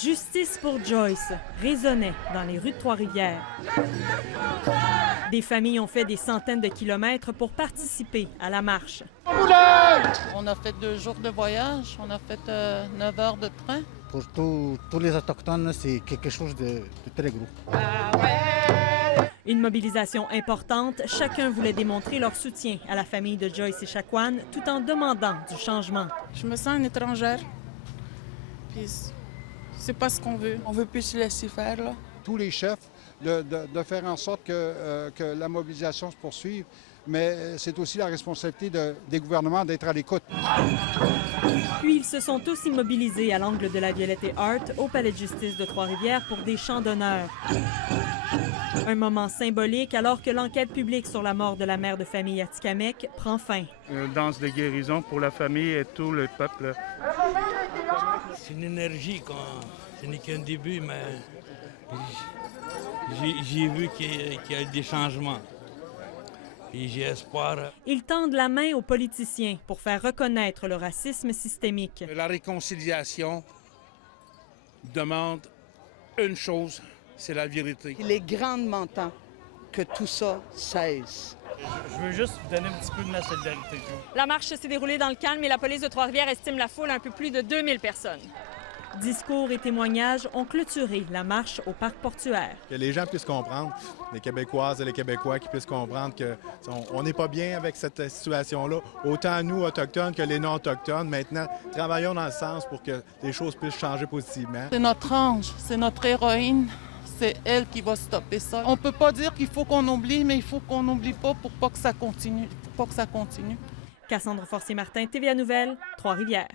Justice pour Joyce résonnait dans les rues de Trois-Rivières. Des familles ont fait des centaines de kilomètres pour participer à la marche. On a fait 2 jours de voyage, on a fait 9 heures de train. Pour tous les Autochtones, c'est quelque chose de très gros. Une mobilisation importante, chacun voulait démontrer leur soutien à la famille de Joyce Echaquan tout en demandant du changement. Je me sens une étrangère, puis c'est pas ce qu'on veut. On veut plus se laisser faire, là. Tous les chefs de faire en sorte que la mobilisation se poursuive, mais c'est aussi la responsabilité des gouvernements d'être à l'écoute. Puis ils se sont tous immobilisés à l'angle de la Violette et Hart au Palais de justice de Trois-Rivières pour des chants d'honneur. Un moment symbolique alors que l'enquête publique sur la mort de la mère de famille Atikamekw prend fin. Une danse de guérison pour la famille et tout le peuple. C'est une énergie, ce n'est qu'un début, mais j'ai vu qu'il y a des changements. Et j'ai espoir. Ils tendent la main aux politiciens pour faire reconnaître le racisme systémique. La réconciliation demande une chose, c'est la vérité. Il est grandement temps que tout ça cesse. Je veux juste donner un petit peu de ma solidarité. La marche s'est déroulée dans le calme et la police de Trois-Rivières estime la foule à un peu plus de 2000 personnes. Discours et témoignages ont clôturé la marche au parc portuaire. Que les gens puissent comprendre, les Québécoises et les Québécois qui puissent comprendre qu'on n'est pas bien avec cette situation-là, autant nous, Autochtones, que les non-Autochtones. Maintenant, travaillons dans le sens pour que les choses puissent changer positivement. C'est notre ange, c'est notre héroïne. C'est elle qui va stopper ça. On peut pas dire qu'il faut qu'on oublie, mais il faut qu'on n'oublie pas pour pas que ça continue. Cassandre Forcier-Martin, TVA Nouvelles, Trois-Rivières.